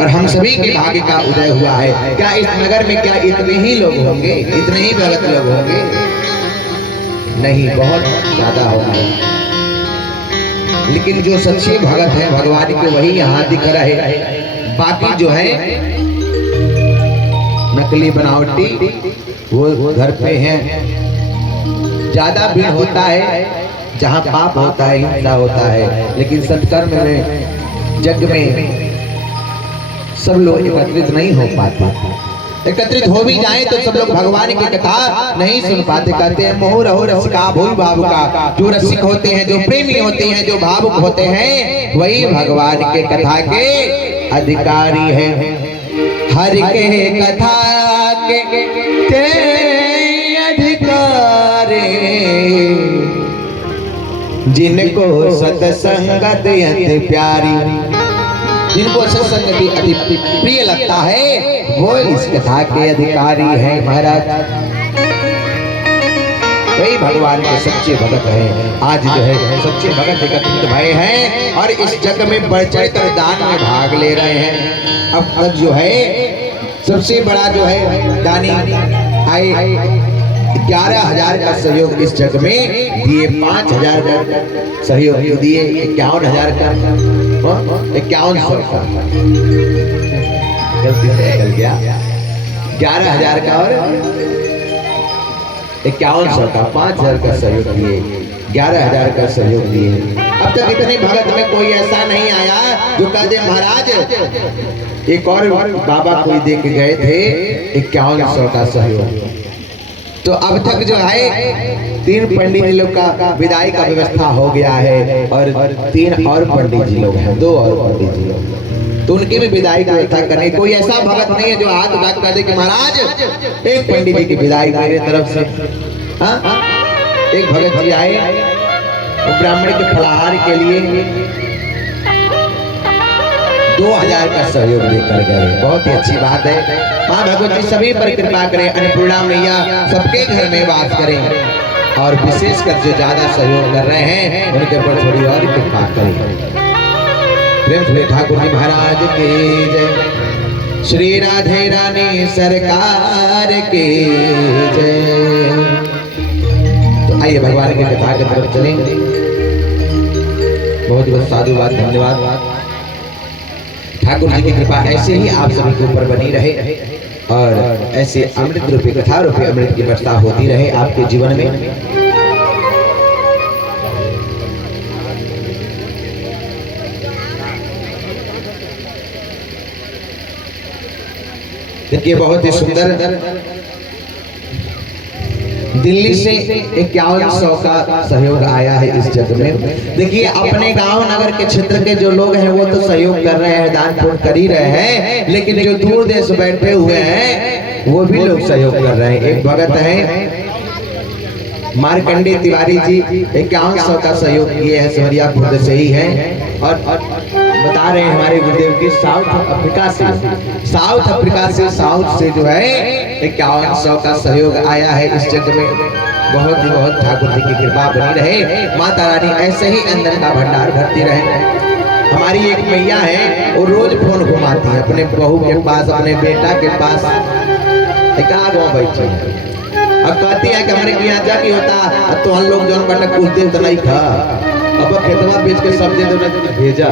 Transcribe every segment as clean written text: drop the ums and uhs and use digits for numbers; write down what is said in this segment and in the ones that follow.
और हम सभी के भाग्य का उदय हुआ है। क्या इस नगर में क्या इतने ही लोग होंगे, इतने ही भगत लोग होंगे? नहीं, बहुत ज्यादा होंगे। लेकिन जो सच्चे भगत हैं भगवान के वही यहाँ दिख रहे, बाकी जो है नकली बनावटी वो घर पे हैं। ज्यादा भीड़ होता है जहाँ पाप होता है, हिंसा होता है, लेकिन सत्कर्म में जग में सब लोग एकत्रित नहीं हो पाते। एकत्रित हो भी जाए तो सब लोग भगवान की कथा नहीं सुन पाते। कहते हैं मोह रहो रसिका भोई बाबू का। जो रसिक होते हैं, जो प्रेमी होते हैं, जो भावुक होते हैं, वही भगवान के कथा के अधिकारी हैं। हर के कथा के अधिकारी जिनको सत्संगत अति प्यारी, जिनको सत्संगति अति प्रिय लगता है, वो इस कथा के अधिकारी हैं महाराज। वही भगवान के सच्चे भगत हैं। आज जो है सच्चे भगत एकत्रित भय हैं और इस जग में बढ़ चढ़ कर दान में भाग ले रहे हैं। अब तक जो है सबसे बड़ा जो है दानी आए 11,000 का सहयोग इस जग में दिए, 5,000 का सहयोग दिए, 51,000 का 5100 का गलती से निकल गया, 11,000 का और 5100 का, 5,000 का सहयोग दिए, 11,000 का सहयोग दिए। अब तक इतने भगत में कोई ऐसा नहीं आया जो कह दे महाराज एक और बाबा कोई दे के गए थे 5100 का सहयोग। तो अब तक जो है 3 पंडित जी लोग का विदाई का व्यवस्था हो गया है और 3 और पंडित जी लोग हैं, 2 और पंडित जी लोग, तो उनकी भी विदाई की व्यवस्था करनी। कोई ऐसा भगत नहीं है जो हाथ उठा कर दे कि महाराज एक पंडित जी की विदाई मेरे तरफ से। हाँ, एक भगत जी आए, वो ब्राह्मण के फलाहार के लिए 2,000 का सहयोग देकर गए। बहुत ही अच्छी बात है। माँ भगवती सभी पर कृपा करें, अन्नपूर्णा मैया सबके घर में वास करें और विशेषकर जो ज्यादा सहयोग कर रहे हैं उनके ऊपर थोड़ी और कृपा करें। प्रेम से ठाकुर जी महाराज की जय, श्री राधे रानी सरकार की जय। तो आइए भगवान की कथा की तरफ चलेंगे। बहुत बहुत साधुवाद, धन्यवाद। ठाकुर जी की कृपा ऐसे ही आप सभी के ऊपर बनी रहे और ऐसे अमृत रूपी कथा रूपी अमृत की वर्षा होती रहे आपके जीवन में। देखिए बहुत ही सुंदर दिल्ली से 5100 का सहयोग आया है इस जग में। देखिए अपने गांव नगर के क्षेत्र के जो लोग हैं वो तो सहयोग कर रहे हैं, दान पुण्य कर ही रहे हैं, लेकिन जो दूर देश बैठे हुए हैं वो भी लोग सहयोग कर रहे हैं। एक भगत है मार्कंडे तिवारी जी 5100 का सहयोग किए हैं, सिमरिया खुर्द से ही है और बता रहे हैं हमारे गुरुदेव की साउथ अफ्रीका से जो है 5100 का सहयोग आया है इस जग में। बहुत ही बहुत ठाकुर जी की कृपा बनी रहे, माता रानी ऐसे ही अंदर का भंडार भरती रहे। हमारी एक मैया है वो रोज फोन घुमाती है अपने बहू के पास, अपने बेटा के पास, एकाध वो बैठी है अब कहती है कि हमारे यहाँ जाके होता तो हम लोग जौन बटा कुछ दिन तो नहीं खा, अब खेतवा बेच के सब दिन भेजा।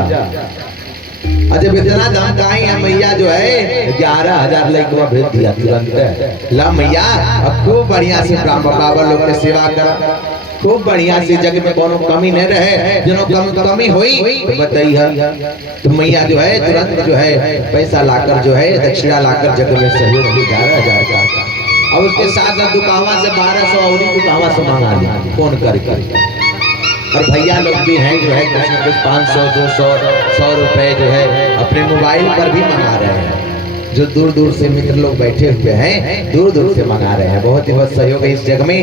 जब इतना दाम का है मैया जो है 11,000 लड़का भेज दिया तुरंत। ला मैया अब खूब बढ़िया से ब्राह्मण बाबा लोग के सेवा करा, खूब बढ़िया से जग में कोनो कमी न रहे, जनो कमी हुई तो बताइए। तो मैया जो है तुरंत जो है पैसा लाकर जो है दक्षिणा लाकर जग में सहयोग 11,000 का और उसके साथ साथ दुकावा से 1200 और दुकावा से मंगा लिया फोन करके। और भैया लोग भी हैं जो है कुछ न कुछ 500 200 100 रुपए जो है अपने मोबाइल पर भी मंगा रहे हैं। जो दूर दूर से मित्र लोग बैठे हुए हैं दूर दूर से मंगा रहे हैं। बहुत ही बहुत सहयोग है इस जग में।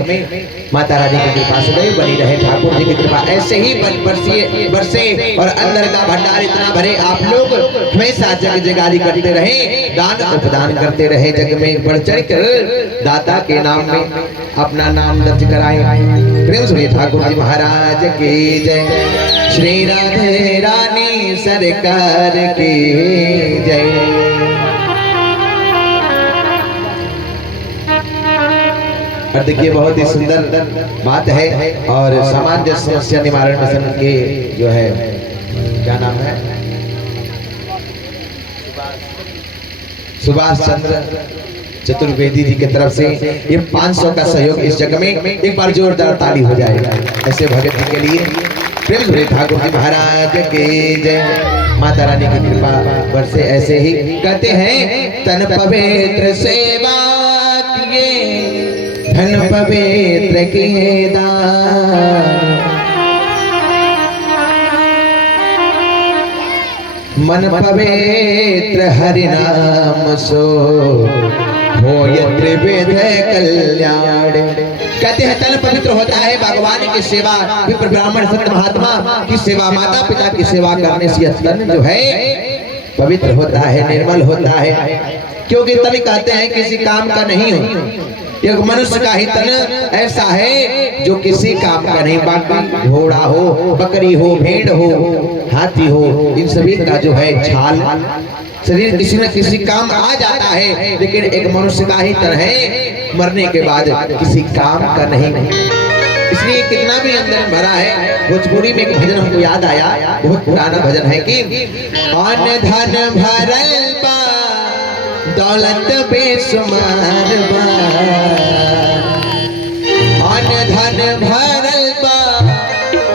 माता रानी की कृपा सदैव बनी रहे, ठाकुर जी की कृपा ऐसे ही बरसे और अंदर का भंडार इतना भरे, आप लोग हमेशा जग जगारी करते रहे, दान उपदान करते रहे, जग में बढ़ चढ़ कर दाता के नाम में अपना नाम दर्ज कराए। प्रेम से ठाकुर जी महाराज की जय, श्री राधे रानी सरकार की जय। और देखिए बहुत ही सुंदर बात है। और सामान्य समस्या निवारण मिशन के जो है क्या नाम है, सुभाष चंद्र चतुर्वेदी जी की तरफ से ये 500 का सहयोग इस जगह में एक बार जोरदार ताली हो जाएगा ऐसे भगत जी के लिए। प्रेम भरे ठाकुर जी महाराज के जय। माता रानी की कृपा बरसे ऐसे ही। कहते हैं तन पवित्र सेवा किए धन पवित्र किए दान, मन पवित्र हरि नाम सो हो त्रिविध कल्याण। कहते हैं तन पवित्र होता है भगवान की सेवा, विप्र ब्राह्मण संत महात्मा की सेवा, माता पिता की सेवा करने से तन जो है पवित्र होता है, निर्मल होता है। क्योंकि तन कहते हैं किसी काम का नहीं हो। एक मनुष्य का ही तन ऐसा है जो किसी काम का नहीं। बाकी घोड़ा हो, बकरी हो, भेड़ हो, हाथी हो, इन सभी का जो है छाल शरीर किसी न किसी काम आ जाता है, लेकिन एक मनुष्य का ही तन है मरने के बाद किसी काम का नहीं। इसलिए कितना भी अंदर भरा है। भोजपुरी में एक भजन हमको याद आया, बहुत पुराना भजन है कि अन्न धन भरल बा दौलत बेशुमार बा, अन्न धन भरल बा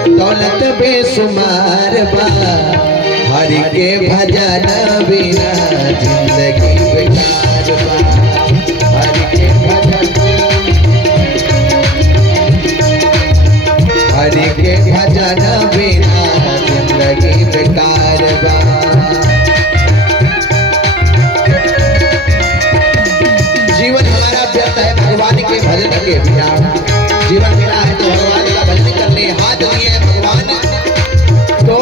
दौलत बेशुमार बा, हरि के भजन बिना जिंदगी बेकार बा, हरि के भजन, हरि के भजन बिना जिंदगी बेकार बा। जीवन हमारा व्यर्थ है भगवान के भजन के बिना। जीवन मिला है तो भगवान का भजन कर ले। हाथ लिए है भगवान तो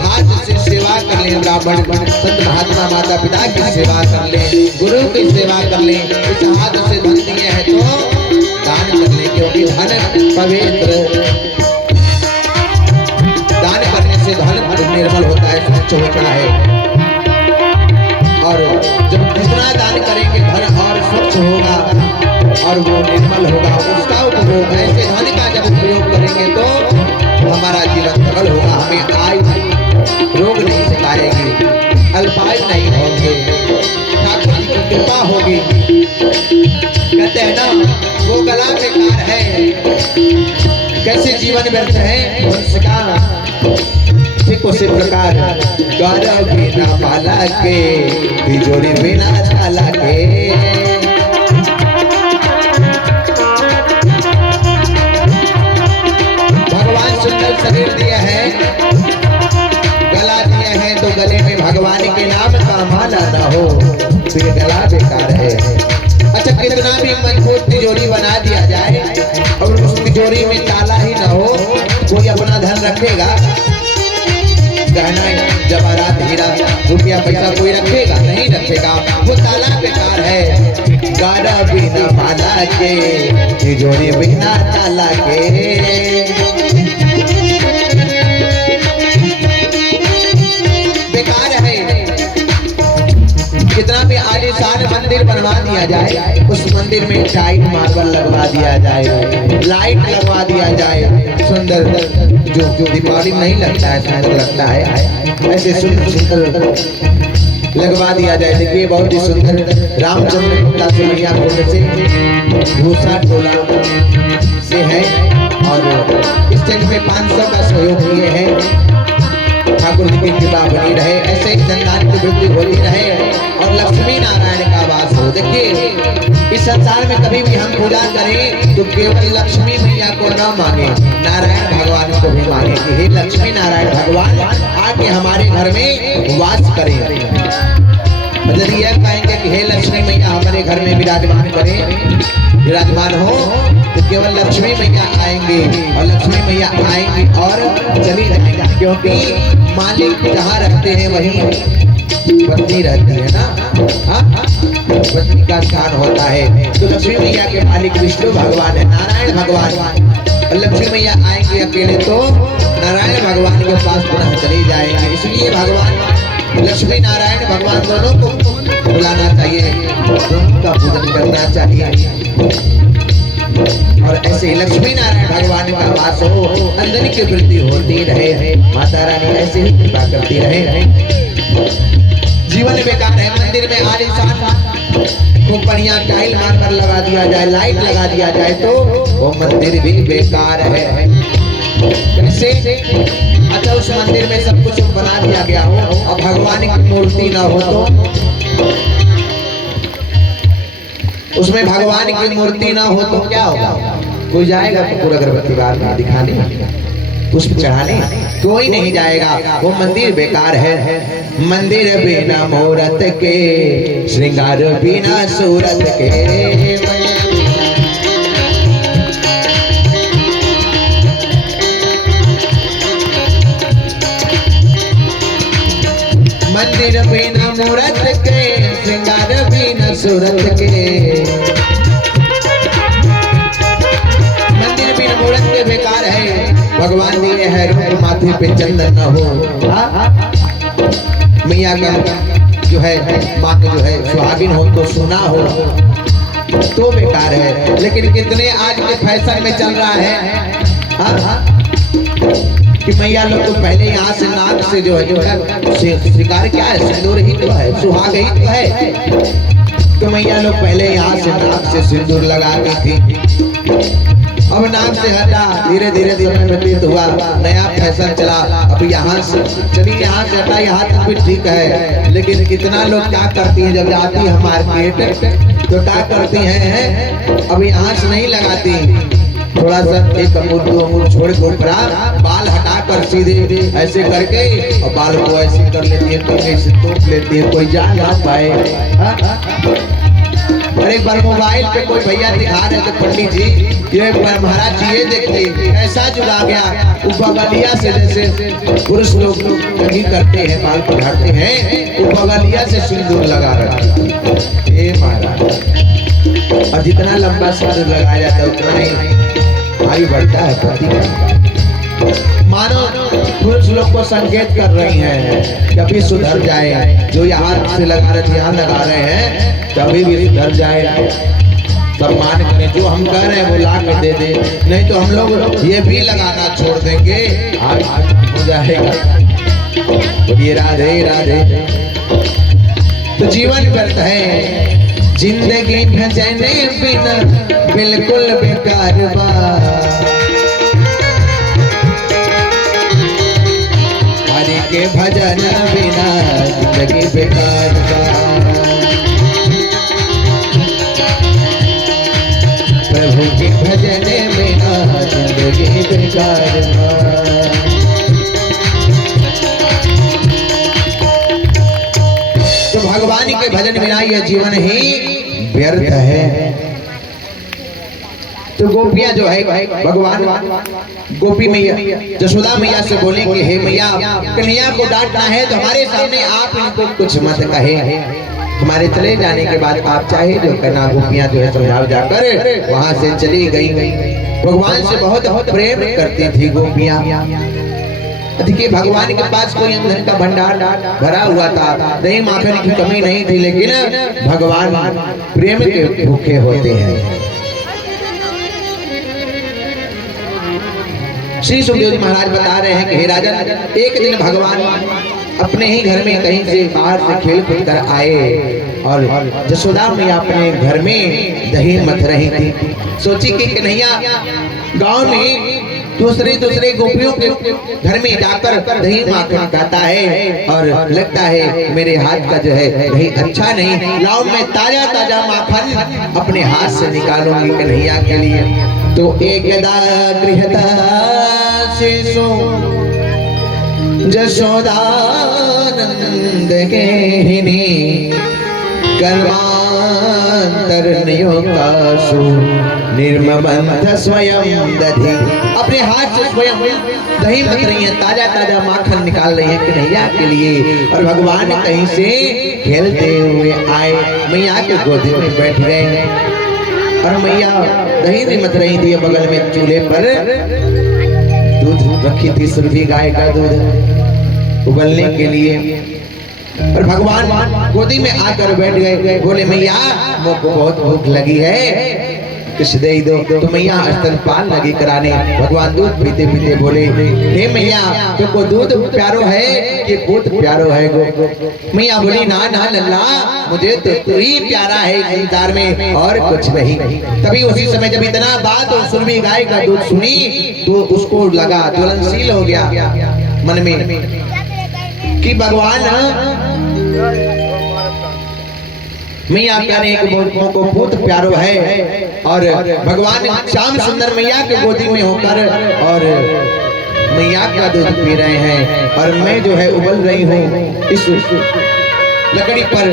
हाथ से सेवा कर ले। ब्राह्मण संत महात्मा माता पिता की सेवा कर ले, गुरु की सेवा कर ले। इस हाथ से धन दिए है तो दान कर ले, क्योंकि धन पवित्र, दान करने से धन निर्मल होता है, स्वच्छ होता है। और जब जितना दान करेंगे धन और स्वच्छ होगा और वो निर्मल होगा, उसका उपयोग, ऐसे धन का जब उपयोग करेंगे तो हमारा जीवन सरल होगा। हमें आयु रोग नहीं सताएगी, अल्पायु नहीं होंगे, ठाकुर जी की कृपा होगी। कहते हैं ना वो गला बेकार है, कैसे जीवन व्यर्थ है मनुष्य का। ठीक उसी प्रकार गौरव बिना माला के, तिजोरी बिना ताला के, भगवान सुंदर शरीर दिया है, गला दिया है तो गले में भगवान के नाम का माला ना हो तो ये गला बेकार है। अच्छा कितना भी मजबूत तिजोरी बना दिया जाए और उस तिजोरी में ताला ही ना हो, कोई अपना धन रखेगा? गहना जवाहरात हीरा रुपया पैसा कोई रखेगा? नहीं रखेगा। वो ताला बेकार है। गाड़ा बिना माला के, तिजोरी बिना ताला के, बेकार है। कितना भी आलीशान मंदिर बनवा दिया जाए, उस मंदिर में टाइट मार्बल लगवा दिया जाए, लाइट लगवा दिया जाए, सुंदर जो दीपावली नहीं लगता है सुंदर लगता है, ऐसे सुंदर सुंदर लगवा दिया जाए। देखिए बहुत ही सुंदर रामचंद्र गुप्ता से मैया कुंड से भूसा टोला से है और इस जगह में 500 का सहयोग दिए हैं। ठाकुर जी की कृपा बनी रहे, ऐसे ही संतान की वृद्धि होती रहे और लक्ष्मी नारायण का वास हो। देखिए इस संसार में कभी भी हम पूजा करें तो केवल लक्ष्मी मैया को न मांगे, नारायण भगवान को भी मांगे कि हे लक्ष्मी नारायण भगवान आके हमारे घर में वास करें। मतलब यह कहेंगे कि हे लक्ष्मी मैया हमारे घर में विराजमान करें, विराजमान हो तो केवल लक्ष्मी मैया आएंगे और लक्ष्मी मैया आएंगी और चली रहेंगी, क्योंकि मालिक जहाँ रखते हैं वहीं पत्नी रहती है ना। पत्नी का स्थान होता है तो लक्ष्मी मैया के मालिक विष्णु भगवान है, नारायण भगवान। और लक्ष्मी मैया आएंगे अकेले तो नारायण भगवान के पास पुनः चले जाएंगे। इसलिए भगवान लक्ष्मी नारायण भगवान दोनों को बुलाना चाहिए, दोनों का पूजन करना चाहिए। और ऐसे लक्ष्मी नारायण भगवान का वास हो, अंजनी की वृद्धि होती रहे। माता रानी ऐसे ही कृपा करती रहे। जीवन बेकार है, मंदिर में आलिशान खूब बढ़िया टाइल मार्कर लगा दिया जाए, लाइट लगा दिया जाए तो वो मंदिर भी बेकार है। कैसे? अच्छा, उस मंदिर में सब कुछ बना दिया गया हो और भगवान की मूर्ति ना हो तो उसमें भगवान की मूर्ति ना हो तो क्या होगा? कोई जाएगा कपूर अगरबत्ती बार में दिखाने, पुष्प चढ़ाने? कोई नहीं जाएगा। वो मंदिर बेकार है। मंदिर बिना मूरत के, श्रृंगार बिना सूरत के। मंदिर बिना मूरत के, श्रृंगार बिना सूरत के। मंदिर बिना मूरत के बेकार है। भगवान दिए है रूप, माथे पे चंदन न हो। मैया का जो है माँ जो है सुहागिन हो तो सुना हो तो बेकार है। लेकिन कितने आज के फैशन में चल रहा है कि मैया लोग तो पहले यहाँ से नाक से जो है श्रृंगार क्या है, सिंदूर ही तो है, सुहाग ही तो है। तो मैया लोग पहले यहाँ से नाक से सिंदूर लगाती थी। अब नाक से हटा, धीरे धीरे समय व्यतीत हुआ, नया फैशन चला। अब यहाँ से चलिए, यहाँ से हटा, यहाँ तक भी ठीक है। लेकिन कितना लोग क्या करती हैं, जब जाती है मार्केट तो क्या करती हैं, अब यहाँ से नहीं लगाती, थोड़ा सा एक अंगूर दो अंगूर छोड़ के ऊपर बाल हटाकर सीधे ऐसे करके और बाल को ऐसे कर लेती है, कोई ऐसे तोप लेती है, कोई जा ना पाए। और एक बार मोबाइल पे कोई भैया दिखा रहे थे, पंडित जी ये महाराज जी ये देखिए ऐसा जुड़ा गया, बगलिया से जैसे पुरुष लोग नहीं करते हैं, बाल पढ़ाते हैं, बगलिया से सिंदूर लगा रखा है महाराज। और जितना लंबा सिंदूर लगाया जाता है उतना ही भारी बढ़ता है पति का। मानो पुरुष लोग को संकेत कर रही हैं कभी सुधर जाए, जो यहाँ से लगा रहे थे यहाँ लगा रहे हैं, कभी भी सुधर जाए, सम्मान करें। जो हम कह रहे हैं वो ला के दे दे, नहीं तो हम लोग ये भी लगाना छोड़ देंगे, आज हो जाएगा। बोलिए राधे राधे। तो जीवन व्यर्थ है, जिंदगी भजने बिना बिल्कुल बेकार बा। हरि के भजन बिना जिंदगी बेकार बा। प्रभु के भजन बिना जिंदगी बेकार बा। तो भगवान के भजन बिना यह जीवन ही व्यर्थ है। तो गोपियां जो है भगवान गोपी मैया जसोदा मैया से बोले कि हे मैया, कन्हैया को डांटना है तो हमारे सामने आप इनको कुछ मत कहे, हमारे चले जाने के बाद आप चाहे जो करना। गोपियां जो है समझाओ जाकर वहां से चली गई। भगवान से बहुत बहुत प्रेम करती थी गोपियां। देखिए भगवान के पास कोई धन का भंडार भरा हुआ था, दही माखन की कमी नहीं थी, लेकिन भगवान प्रेम के भूखे होते हैं। श्री सुखदेव जी महाराज बता रहे हैं कि हे राजन, एक दिन भगवान अपने ही घर में कहीं से बाहर से खेल कूद कर आए और जसोदा मैया अपने घर में दही मथ रही थी। सोची कि कन्हैया गांव में दूसरे गोपियों के घर में जाकर दही माखन खाता है और लगता है मेरे हाथ का जो है दही अच्छा नहीं, लाओ मैं ताजा ताजा माखन अपने हाथ से निकालूंगी कन्हैया के लिए। तो एकदा गृहता शिशु जसोदानंद गेहिनी कर्मांतरनियोकासु निर्ममंथ स्वयं दधि। अपने हाथ से स्वयं दही मथ रही है, ताजा ताजा माखन निकाल रही है कन्हैया के लिए। और भगवान कहीं से खेलते हुए आए, मैया के गोदी में बैठ गए और मैया दही नहीं मथ रही थी। बगल में चूल्हे पर दूध रखी थी, सुरभि गाय का दूध उबलने के लिए। और भगवान गोदी में आकर बैठ गए, बोले मैया मुझको बहुत भूख लगी है, कुछ दे दो। तो मैया स्तनपान लगी कराने। भगवान दूध पीते पीते बोले, हे मैया तुमको दूध प्यारो है कि पूत प्यारो है गो? मैया बोली, ना ना लल्ला, मुझे तो तू ही प्यारा है संसार में और कुछ नहीं। तभी उसी समय जब इतना बात और सुरभि गाय का दूध सुनी तो उसको लगा, ज्वलनशील हो गया मन में कि भगवान मैया प्यारे को पूत प्यारो है और भगवान श्याम सुंदर मैया के गोदी में होकर और मैया का दूध पी रहे हैं और मैं जो है उबल रही हूँ इस लकड़ी पर।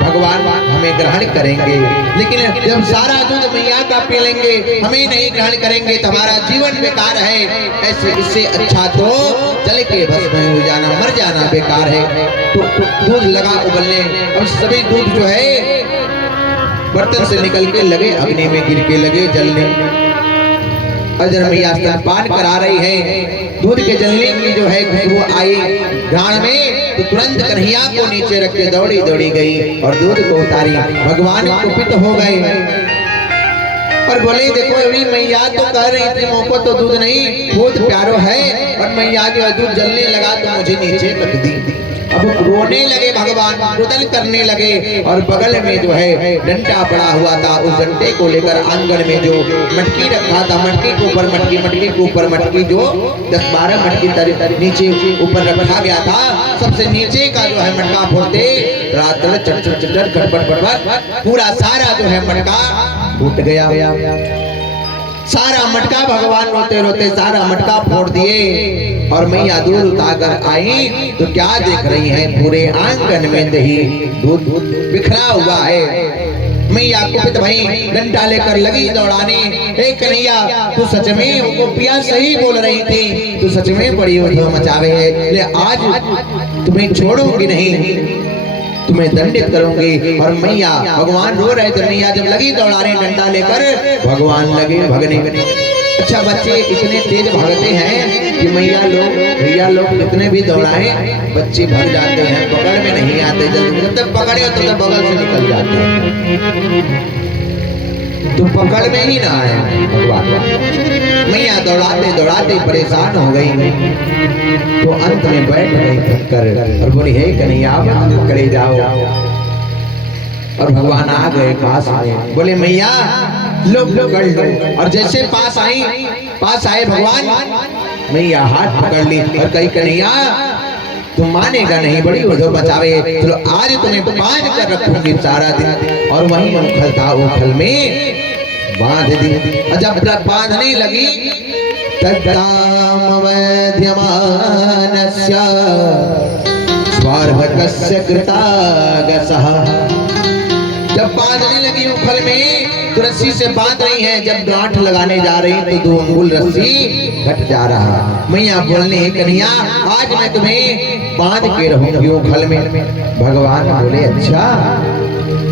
भगवान हमें ग्रहण करेंगे, लेकिन जब सारा दूध मैया का पी लेंगे, हमें नहीं ग्रहण करेंगे तो हमारा जीवन बेकार है। ऐसे इससे अच्छा तो जल के भस्म हो जाना, मर जाना बेकार है। तो दूध लगा उबलने। अब सभी दूध जो है बर्तन से निकल के लगे अग्नि में गिर के लगे जलने। अजर मैया स्तनपान करा रही है, दूध के जलने की जो है खुशबू आई घाण में, तो तुरंत कन्हैया को नीचे रख के दौड़ी दौड़ी गई और दूध को उतारी। भगवान कुपित हो गए और बोले, देखो अभी मैया तो कह रही थी मुझको तो दूध नहीं, दूध प्यारो है, और मैया जो दूध जलने लगा तो मुझे नीचे रख दी। अब रोने लगे भगवान, रुदन करने लगे और बगल में जो है डंडा पड़ा हुआ था, उस डंडे को लेकर आंगन में जो मटकी रखा था, मटकी के ऊपर मटकी, मटकी के ऊपर मटकी, जो 10-12 मटकी नीचे ऊपर रखा गया था, सबसे नीचे का जो है मटका फोड़ते पूरा सारा जो है मटका फूट गया। सारा मटका भगवान रोते रोते सारा मटका फोड़ दिए और मैया दूध उतार आई तो क्या देख रही है, पूरे आंगन में दही दूध बिखरा हुआ है। मैया कुपित भई डंडा लेकर लगी दौड़ाने। हे कन्हैया, तू सच में वो गोपियां सही बोल रही थी, तू सच में बड़ी उधम मचावे है, ले आज तुम्हें छोड़ूंगी नहीं, तुम्हें दंडित करूंगी। और मैया भगवान रो रहे थे, मैया जब लगी दौड़ाने डंडा लेकर, भगवान लगे भगने। अच्छा, बच्चे इतने तेज भागते हैं कि भैया लोग कितने भी दौड़ाएं बच्चे भाग जाते हैं, पकड़ में नहीं आते। जब तक पकड़े तो तब बगल से निकल जाते हैं, तो पकड़ में ही ना आए भगवान। मैया दौड़ाते दौड़ाते परेशान हो गई तो अंत में बैठ गई थक कर और बोली, हे कन्हैया पकड़े जाओ। और भगवान आ गए पास में, बोले मैया लो पकड़ लो। और जैसे पास आए भगवान, मैया हाथ पकड़ ली और कही, कन्हैया तुम मानेगा नहीं, बड़ी उधो बचावे, चलो आज तुम्हें बांध कर रखूंगी सारा दिन। और वहीं उखल था, उखल में बांध दी। जब तक बांधने लगी तद्दाम वैध्यमानस्य स्वार्भकस्य कृतागसः। जब बांधने लगी उखल में तो रस्सी से बांध रही है, जब गांठ लगाने जा रही तो 2 अंगुल रस्सी घट जा रहा। मैया बोलने, कन्हैया आज मैं तुम्हें बांध के रहूंगी उखल में। भगवान बोले, अच्छा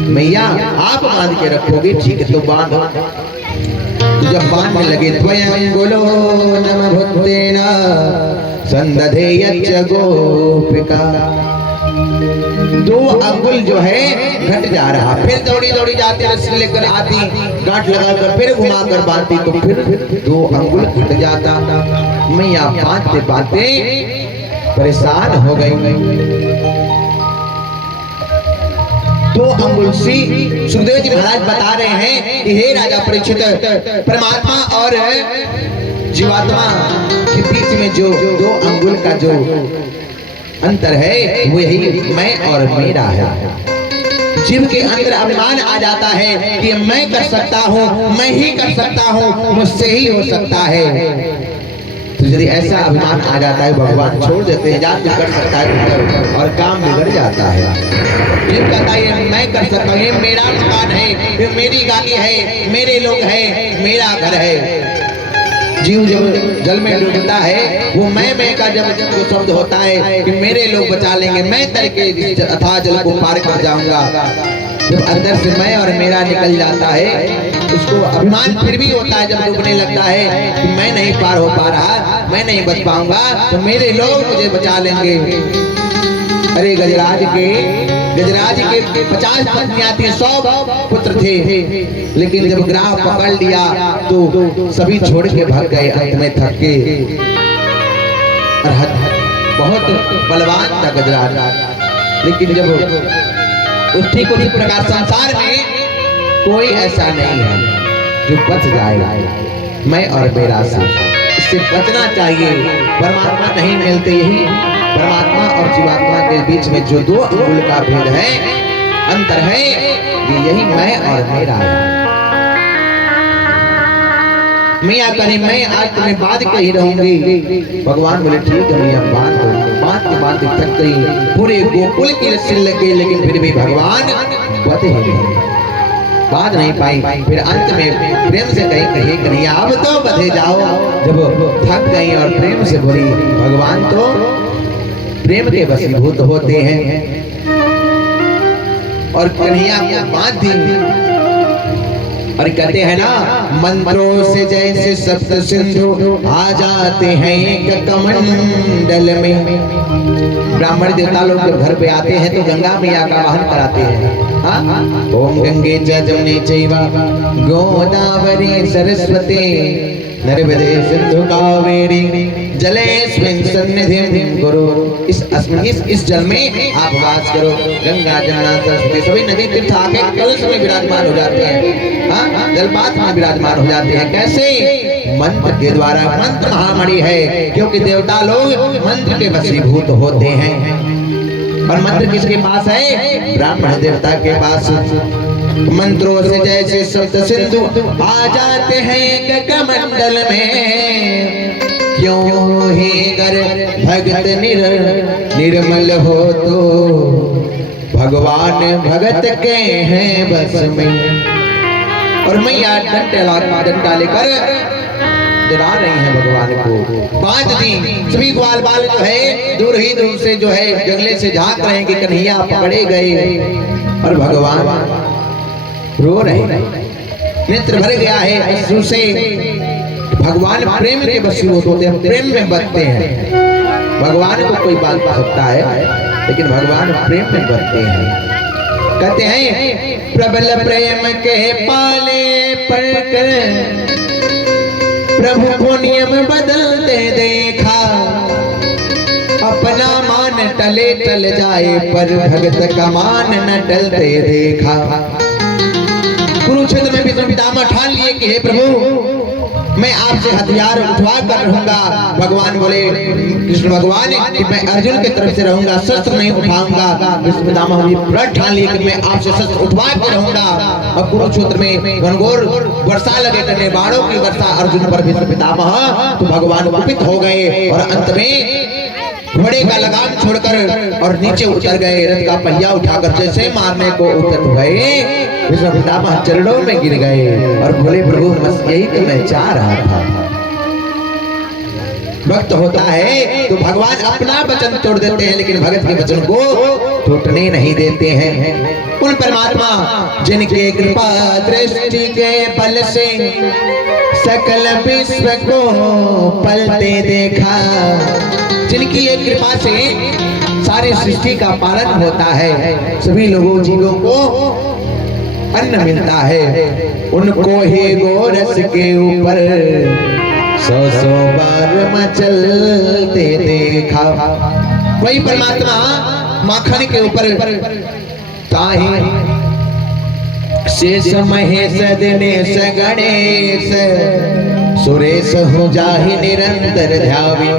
मैया आप बांध के रखोगे, ठीक है तो बांधो। तो जब बांधने लगे, त्वयंगुलो नम भूतेन संदधे यच्च गोपिका, 2 अंगुल जो है घट जा रहा। फिर दौड़ी दौड़ी जाते, रस्सी लेकर आती, गांठ लगाकर फिर घुमाकर बांधती तो फिर 2 अंगुल घट जाता। मैया बांधते बांधते परेशान हो गई। 2 अंगुल सी सुखदेव जी महाराज बता रहे हैं कि हे राजा परीक्षित, परमात्मा और जीवात्मा के बीच में जो 2 अंगुल का जो अंतर है वही मैं और मेरा है। जीव के अंदर अभिमान आ जाता है कि मैं कर सकता हूँ, मैं ही कर सकता हूँ, मुझसे ही हो सकता है। तो यदि ऐसा अभिमान आ जाता है, भगवान छोड़ देते हैं, जान कर सकता है और काम बिगड़ जाता है। जीव कहता है मैं कर सकता हूँ, ये मेरा मकान है, ये मेरी गाड़ी है, मेरे लोग हैं, मेरा घर है। जीव जब जल में डूबता है, वो मैं का जब शब्द होता है कि मेरे लोग बचा लेंगे, मैं तर के अथाह जल को पार कर जाऊंगा। जब अंदर से मैं और मेरा निकल जाता है, उसको अभिमान फिर भी होता है जब डूबने लगता है कि मैं नहीं पार हो पा रहा, मैं नहीं बच पाऊंगा, तो मेरे लोग मुझे बचा लेंगे। अरे गजराज के गजराज के 50 पत्नियां थी, 100 पुत्र थे, लेकिन जब ग्राह पकड़ लिया तो सभी छोड़ के भाग गए। अंत में थक के बहुत बलवान था गजराज, लेकिन जब ठीक उसी प्रकार संसार में कोई ऐसा नहीं है जो बच जाएगा, मैं और मेरा साथ, इससे बचना चाहिए। परमात्मा नहीं मिलते, यही परमात्मा और जीवात्मा के बीच में जो 2 अंगुल का भेद है, अंतर है, यही मैं और मेरा है। मियाँ कहीं मैं आज तुम्हें बात कही रहूंगी। भगवान बोले ठीक है मियाँ, बात के बात थक गई, पूरे गोकुल की रस्सी लग गई, लेकिन फिर भी भगवान बते ही नहीं, बात नहीं पाई। फिर अंत में प्रेम से कही कन्हैया अब तो बधे जाओ। जब थक गई और प्रेम से बोली, भगवान तो प्रेम के वशीभूत होते हैं, और कन्हैया को बात दी और कहते हैं ना, मंत्रों से जैसे सप्त सिंधु आ जाते हैं एक कमंडल में। ब्राह्मण देवता लोग जब घर पे आते हैं तो गंगा मैया का वाहन कराते हैं। ओम गंगे च जमुने चैव गोदावरी सरस्वती नर्मदे सिंधु कावेरी जलेस्मिन् सन्निधिं कुरु। इस जल में आप वास करो। गंगा जमुना सरस्वती सभी नदी तीर्थ आके कलश में विराजमान हो जाते हैं, जलपात में विराजमान हो जाते हैं। कैसे? मंत्र के द्वारा। मंत्र महामणि है, क्योंकि देवता लोग मंत्र के वशीभूत होते हैं। और मंत्र किसके पास है? ब्राह्मण देवता के पास। मंत्रों से जैसे सप्त सिंधु आ जाते हैं कमंडल में, क्यों ही गर भगत निर्मल हो तो भगवान भगत के हैं बस में। और मैया डंडा लेकर डरा रही है भगवान को। बांध दी, सभी ग्वाल बाल जो है दूर ही दूर से जो है जंगले से झांक रहे हैं कि कन्हैया पकड़े गए, और भगवान रो रहे, नेत्र भर गया है अश्रु से। भगवान प्रेम के वशीभूत होते हैं, प्रेम में बसते हैं। भगवान को कोई बात सकता है, लेकिन भगवान प्रेम में बसते हैं। कहते हैं प्रबल प्रेम के पाले पर प्रभु को नियम बदलते देखा, अपना मान टले टल जाए पर भगत का मान न टलते देखा। कुरुक्षेत्र में भीष्म पितामह ठान लिए कि हे प्रभु, मैं आपसे हथियार उठवा कर रहूंगा। भगवान बोले, कृष्ण भगवान कि मैं अर्जुन की तरफ से रहूंगा, शस्त्र नहीं उठाऊंगा। भीष्म पितामह भी प्रण ठान लिए कि मैं आपसे शस्त्र उठवा कर रहूंगा। और कुरुक्षेत्र में घनघोर वर्षा लगे करने, बाणों की वर्षा अर्जुन पर भीष्म पितामह, तो भगवान कुपित हो गए और अंत में घोड़े का लगाम छोड़कर और नीचे उतर गए। रथ का पहिया उठाकर जैसे मारने को उद्यत हुए, भीष्म पितामह चरणों में गिर गए और बोले, प्रभु बस यही तो मैं चाह रहा था। भक्त होता है तो भगवान अपना वचन तोड़ देते हैं, लेकिन भगत के वचन को टूटने नहीं देते हैं। उन परमात्मा जिनके कृपा दृष्टि के बल से सकल विश्व को पलते देखा, जिनकी एक कृपा से सारी सृष्टि का पालन होता है, सभी लोगों जीवों को अन्न मिलता है, उनको ही गोरस के ऊपर 100 बार मचलते देखा। वही परमात्मा माखन के ऊपर ताही शेष महेश दिनेश गणेश सुरेश हो जाहि निरंतर ध्यावी।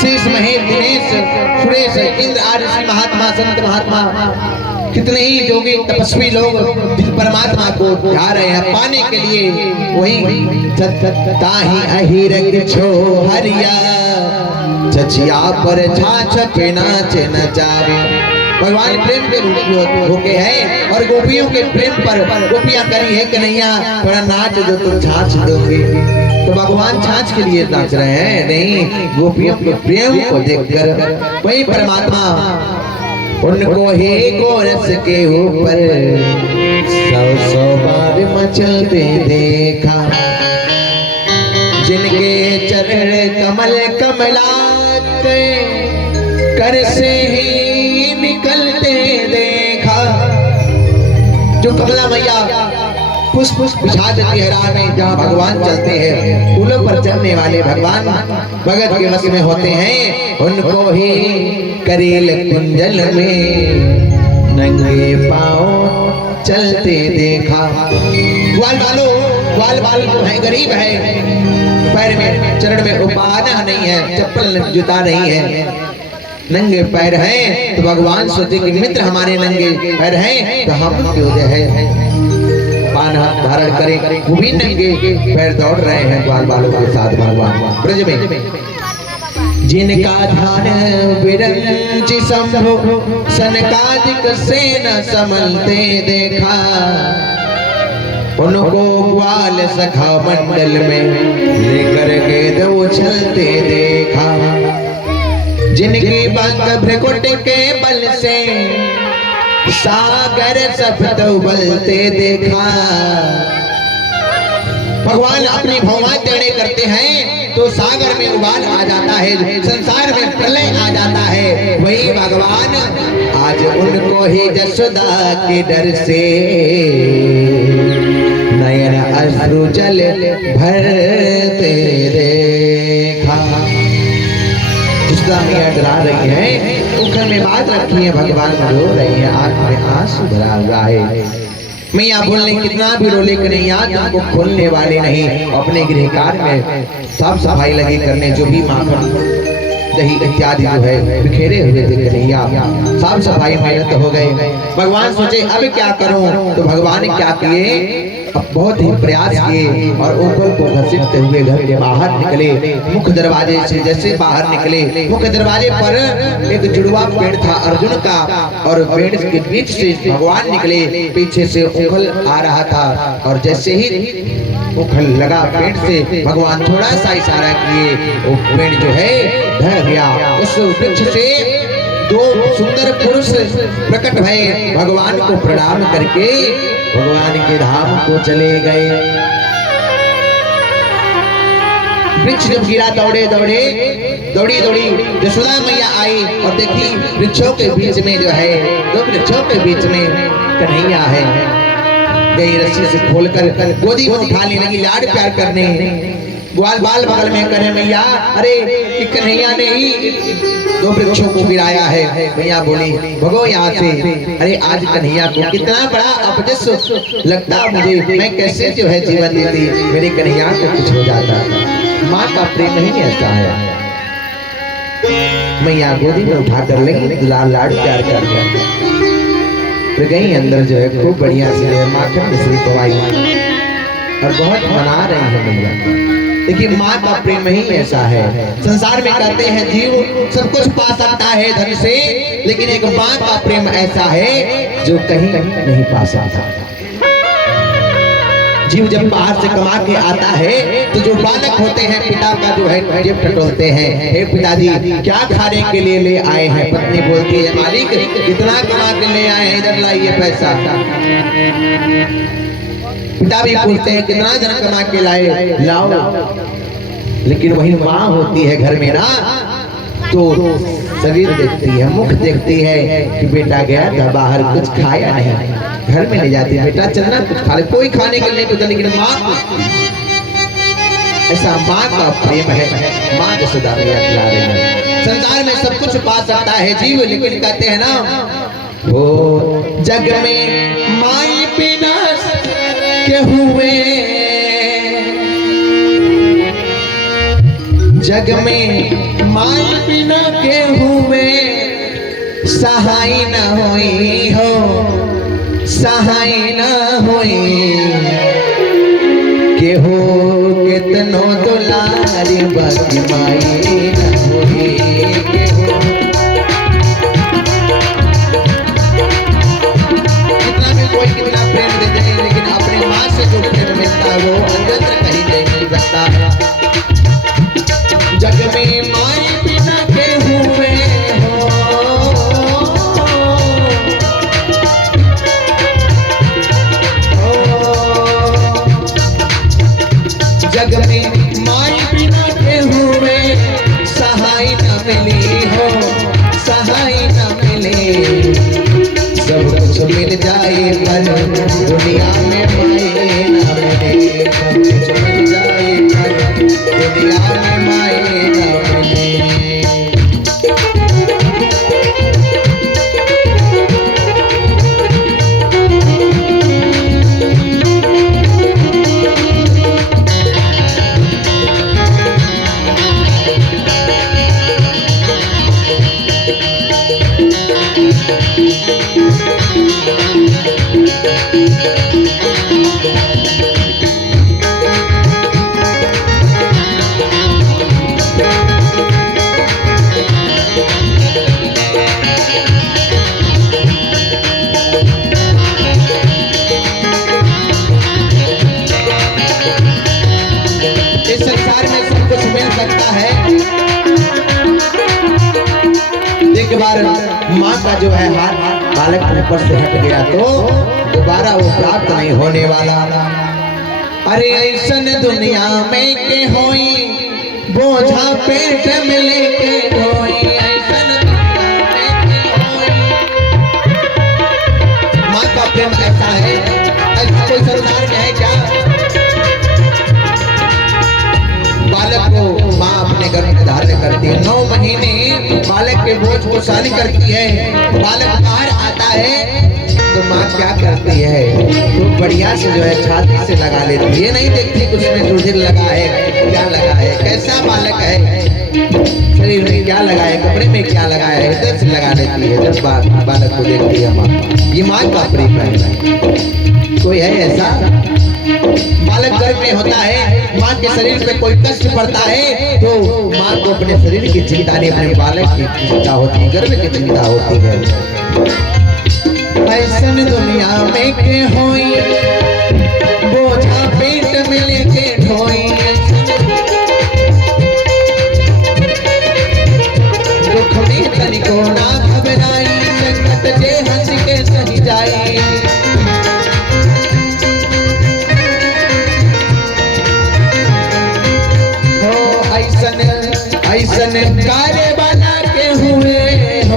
शेष महेश दिनेश सुरेश इंद्र आदि महात्मा संत महात्मा कितने ही जोगी तपस्वी लोग परमात्मा को ध्या रहे हैं पाने के लिए। वही ताहि अहिरंग छो हरिया चचिया पर छाछ पे नाचे नचावे। भगवान प्रेम के रूप होके है और गोपियों के प्रेम पर गोपियां करी है कन्हैया थोड़ा नाच दो तुम छाछ दोगे, तो भगवान छाछ के लिए नाच रहे हैं, नहीं गोपियों के प्रेम को देखकर। वही परमात्मा उनको ही गोरस के ऊपर 100 बार मचलते देखा, जिनके चरण कमल कमलाते कर से ही निकलते जो कमला मैया पुष्प बिछा देती है राह में, जहाँ भगवान चलते हैं, फूलों पर चलने वाले भगवान भगत के वश में होते हैं। उनको ही करेल कुंजल में नंगे पाँव चलते देखा। ग्वाल बाल जो है गरीब है, पैर में चरण में उपाना नहीं है, चप्पल जूता नहीं है, नंगे पैर हैं। तो भगवान सोचे कि मित्र हमारे नंगे पैर हैं तो हम क्यों जो है पान धारण करें। वो भी नंगे पैर दौड़ रहे हैं ग्वाल बालों के साथ भगवान ब्रज में। जिनका ध्यान विरंच शंभु सनकादिक से न समलते देखा, उनको ग्वाल सखा मंडल में लेकर गेंद उछलते देखा। जिनकी बांग भ्रकुट के बल से सागर सफद उबलते देखा। भगवान अपनी भौमा टेढ़े करते हैं तो सागर में उबाल आ जाता है, संसार में प्रलय आ जाता है। वही भगवान आज उनको ही जसोदा के डर से नयन अश्रु जल भरते देखा। जसोदा मैया डरा रही है, उखल में बात रखी है, भगवान रो रही है, आंख में आंसू भरा हुआ है। मैया बोलने कितना भी रो लेकर नहीं आज उनको खोलने वाले नहीं। अपने गृह कार्य में साफ सफाई लगी करने, जो भी माखन दही इत्यादि जो है बिखेरे हुए थे कन्हैया, साफ सफाई में रत हो गए। भगवान सोचे अब क्या करूं, तो भगवान ने क्या किए, बहुत ही प्रयास किए और ऊपर को घसीटते हुए घर के बाहर निकले। मुख्य दरवाजे से जैसे बाहर निकले, मुख्य दरवाजे पर एक जुड़वा पेड़ था अर्जुन का, और पेड़ के बीच से भगवान निकले। पीछे से उखल आ रहा था और जैसे ही उखल लगा पेड़ से, भगवान थोड़ा सा इशारा किए, वो पेड़ जो है ढह गया। उस वृक्ष से दो सुंदर पुरुष प्रकट भये, भगवान को प्रणाम करके भगवान के धाम को चले गए। वृक्ष जब गिरा दौड़े दौड़ी यशोदा मैया आई और देखी वृक्षों के बीच में जो है, दो वृक्षों के बीच में कन्हैया है। गई रस्सी से खोलकर गोदी में उठाने लगी, लाड प्यार करने। ग्वाल बाल बगल में करे मैया, अरे कन्हैया ने ही दो वृक्षों को गिराया है। मैया बोली भगो यहाँ से। अरे आज कन्हैया को कितना बड़ा अपजस लगता मुझे, मैं कैसे जो है जीवन देती, मेरे कन्हैया को कुछ हो जाता। माँ का प्रेम नहीं ऐसा है। मैया गोदी में उठाकर लगी लाल लाड प्यार कर गई अंदर जो है खूब बढ़िया से माखन मिश्री खवाई और बहुत मना रही है मैया। देखिए माँ का प्रेम ही ऐसा है। संसार में कहते हैं जीव सब कुछ पा सकता है धन से, लेकिन एक माँ का प्रेम ऐसा है जो कहीं नहीं पा सकता। जीव जब बाहर से कमा के आता है तो जो बालक होते हैं पिता का जो है जेब टटोलते हैं, हे पिताजी क्या खाने के लिए ले आए हैं। पत्नी बोलती है मालिक इतना कमा के ले आए हैं, इधर लाइए पैसा। पिता भी पूछते हैं कितना जन कमा के लाए, लाओ। लेकिन वही माँ होती है घर में ना, तो शरीर देखती है, मुख देखती है कि बेटा गया था बाहर कुछ खाया नहीं, घर में ले जाती है बेटा चलना कुछ खा ले। कोई खाने के लिए तो लेकिन माँ ऐसा माँ का प्रेम है। माँ जसोदा मैया खिला रही है। संसार में सब कुछ पा सकता है जीव, लेकिन कहते हैं ना वो जग में माई बिना के हुए, जग में माई बिना के हुए सहाय न होई हो, सहाय न होई के हो कितनो दुलारी बाकी माई न होई के हो। कितना भी कोई कितना प्रेम देते हैं, लेकिन अपने माँ से जो प्रेम मिलता है वो अन्यत्र कहीं नहीं मिल सकता। जग में माई बिना के हुए जग में माई बिना के हुए जाए पर दुनिया में माए न मिले, सब कुछ मिल जाए पर दुनिया में माए न मिले। इस संसार में सब कुछ मिल सकता है, एक बार माँ का जो है हाथ बालक के ऊपर से हट गया तो दोबारा वो प्राप्त नहीं होने वाला। अरे ऐसन दुनिया में के होई बोझा पेट में लेके ढोई, ऐसन दुनिया में के होई। माँ का प्रेम ऐसा है, ऐसा कोई संसार में है क्या? बालक को माँ अपने गर्भ में धारण करती है, 9 महीने बालक के बोझ को शाली करती है। बालक बाहर आता है तो माँ क्या करती है, तो बढ़िया से जो है छाती से लगा लेती है, ये नहीं देखती कुछ में रुधिर लगा है, क्या लगा है, कैसा बालक है, शरीर में क्या लगा है, कपड़े में क्या लगा है, हृदय से लगा लेती है। जब बालक को देखती है माँ, ये माँ का प्रेम है। कोई है ऐसा? बालक गर्भ में होता है, माँ के शरीर पे कोई कष्ट पड़ता है तो माँ को अपने शरीर की चिंता नहीं, अपने बालक की चिंता होती है, गर्भ की चिंता होती है। ऐसन दुनिया में के होई बोझा पेट में लेके ढोई, दुख में तनिको ना घबराई, संकट जे हंस के सही जाई। ऐसन कार्य बना के हुए